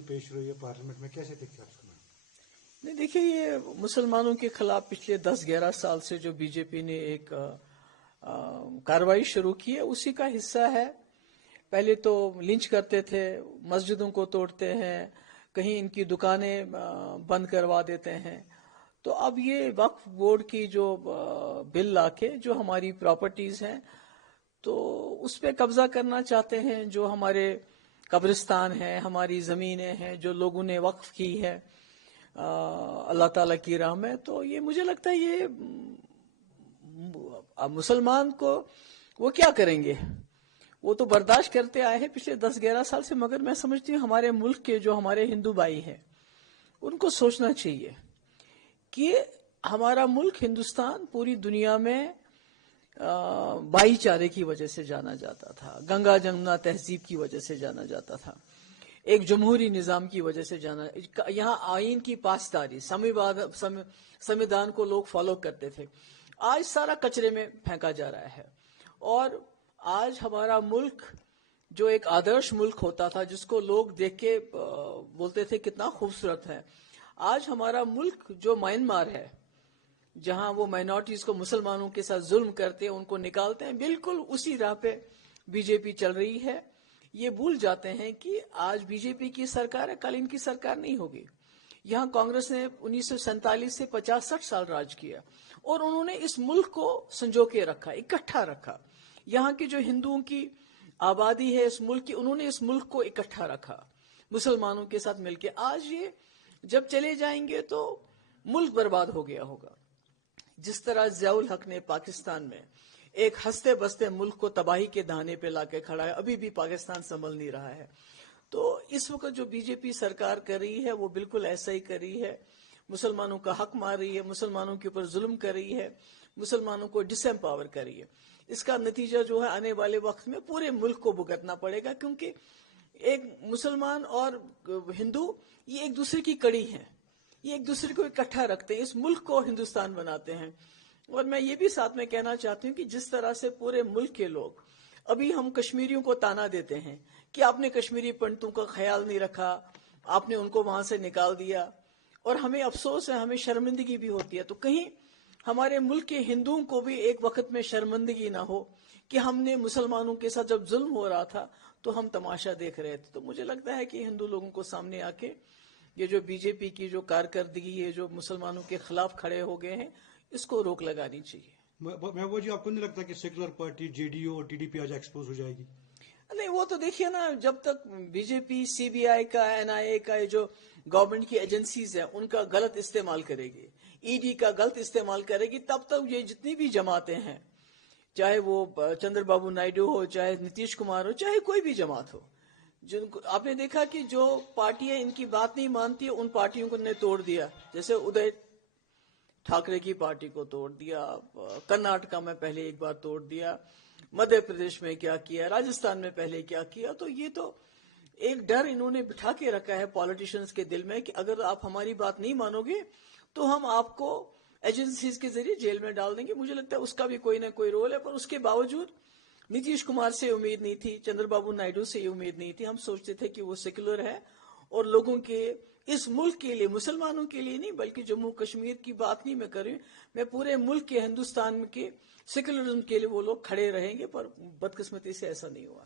بل پیش ہوئی ہے پارلیمنٹ میں، کیسے دیکھتے ہیں آپ اس کو؟ نہیں دیکھیے، یہ مسلمانوں کے خلاف پچھلے 10-11 سال سے جو بی جے پی نے ایک کارروائی شروع کی ہے اسی کا حصہ ہے۔ پہلے تو لنچ کرتے تھے، مسجدوں کو توڑتے ہیں، کہیں ان کی دکانیں بند کروا دیتے ہیں۔ تو اب یہ وقف بورڈ کی جو بل لا کے جو ہماری پراپرٹیز ہیں تو اس پہ قبضہ کرنا چاہتے ہیں، جو ہمارے قبرستان ہیں، ہماری زمینیں ہیں جو لوگوں نے وقف کی ہے اللہ تعالیٰ کی راہ میں۔ تو یہ مجھے لگتا ہے یہ مسلمان کو وہ کیا کریں گے، وہ تو برداشت کرتے آئے ہیں پچھلے 10-11 سال سے، مگر میں سمجھتی ہوں ہمارے ملک کے جو ہمارے ہندو بھائی ہیں ان کو سوچنا چاہیے کہ ہمارا ملک ہندوستان پوری دنیا میں بھائی چارے کی وجہ سے جانا جاتا تھا، گنگا جمنا تہذیب کی وجہ سے جانا جاتا تھا، ایک جمہوری نظام کی وجہ سے جانا، یہاں آئین کی پاسداری، سمویدھان کو لوگ فالو کرتے تھے۔ آج سارا کچرے میں پھینکا جا رہا ہے، اور آج ہمارا ملک جو ایک آدرش ملک ہوتا تھا جس کو لوگ دیکھ کے بولتے تھے کتنا خوبصورت ہے، آج ہمارا ملک جو میانمار ہے جہاں وہ مائنورٹیز کو مسلمانوں کے ساتھ ظلم کرتے ہیں، ان کو نکالتے ہیں، بالکل اسی راہ پہ بی جے پی چل رہی ہے۔ یہ بھول جاتے ہیں کہ آج بی جے پی کی سرکار ہے، کل ان کی سرکار نہیں ہوگی۔ یہاں کانگریس نے 1947 سے 50-60 سال راج کیا اور انہوں نے اس ملک کو سنجو کے رکھا، اکٹھا رکھا۔ یہاں کی جو ہندوؤں کی آبادی ہے اس ملک کی، انہوں نے اس ملک کو اکٹھا رکھا مسلمانوں کے ساتھ مل کے۔ آج یہ جب چلے جائیں گے تو ملک برباد ہو گیا ہوگا۔ جس طرح ضیاء الحق نے پاکستان میں ایک ہنستے بستے ملک کو تباہی کے دہانے پہ لا کے کھڑا ہے، ابھی بھی پاکستان سنبھل نہیں رہا ہے۔ تو اس وقت جو بی جے پی سرکار کر رہی ہے وہ بالکل ایسا ہی کر رہی ہے، مسلمانوں کا حق مار رہی ہے، مسلمانوں کے اوپر ظلم کر رہی ہے، مسلمانوں کو ڈس ایمپاور کر رہی ہے۔ اس کا نتیجہ جو ہے آنے والے وقت میں پورے ملک کو بھگتنا پڑے گا، کیونکہ ایک مسلمان اور ہندو یہ ایک دوسرے کی کڑی ہیں، یہ ایک دوسرے کو اکٹھا رکھتے ہیں، اس ملک کو ہندوستان بناتے ہیں۔ اور میں یہ بھی ساتھ میں کہنا چاہتی ہوں کہ جس طرح سے پورے ملک کے لوگ ابھی ہم کشمیریوں کو تانا دیتے ہیں کہ آپ نے کشمیری پنڈتوں کا خیال نہیں رکھا، آپ نے ان کو وہاں سے نکال دیا، اور ہمیں افسوس ہے، ہمیں شرمندگی بھی ہوتی ہے، تو کہیں ہمارے ملک کے ہندوؤں کو بھی ایک وقت میں شرمندگی نہ ہو کہ ہم نے مسلمانوں کے ساتھ جب ظلم ہو رہا تھا تو ہم تماشا دیکھ رہے تھے۔ تو مجھے لگتا ہے کہ ہندو لوگوں کو سامنے آ کے یہ جو بی جے پی کی جو کارکردگی ہے، جو مسلمانوں کے خلاف کھڑے ہو گئے ہیں، اس کو روک لگانی چاہیے۔ محبوبہ جی، آپ کو نہیں لگتا کہ secular party J D you اور ٹی ڈی پی آج ایکسپوز ہو جائے گی؟ نہیں، وہ تو دیکھیے نا، جب تک بی جے پی سی بی آئی کا این آئی اے کا جو گورنمنٹ کی ایجنسیز ہیں ان کا غلط استعمال کرے گی، ای ڈی کا غلط استعمال کرے گی، تب تک یہ جتنی بھی جماعتیں ہیں، چاہے وہ چندر بابو نائیڈو ہو، چاہے نتیش کمار ہو، چاہے کوئی بھی جماعت ہو، جن کو آپ نے دیکھا کہ جو پارٹیاں ان کی بات نہیں مانتی ان پارٹیوں کو نے توڑ دیا، جیسے ادے ٹھاکرے کی پارٹی کو توڑ دیا، کرناٹکا میں پہلے ایک بار توڑ دیا، مدھیہ پردیش میں کیا کیا، راجستھان میں پہلے کیا کیا۔ تو یہ تو ایک ڈر انہوں نے بٹھا کے رکھا ہے پالیٹیشنز کے دل میں کہ اگر آپ ہماری بات نہیں مانو گے تو ہم آپ کو ایجنسیز کے ذریعے جیل میں ڈال دیں گے۔ مجھے لگتا ہے اس کا بھی کوئی نہ کوئی رول ہے، پر اس کے باوجود نتیش کمار سے امید نہیں تھی، چندر بابو نائیڈو سے یہ امید نہیں تھی۔ ہم سوچتے تھے کہ وہ سیکولر ہے اور لوگوں کے اس ملک کے لیے، مسلمانوں کے لیے نہیں بلکہ جموں کشمیر کی بات نہیں میں کر رہی ہوں، میں پورے ملک کے ہندوستان کے سیکولرزم کے لیے وہ لوگ کھڑے رہیں گے، پر بدقسمتی سے ایسا نہیں ہوا۔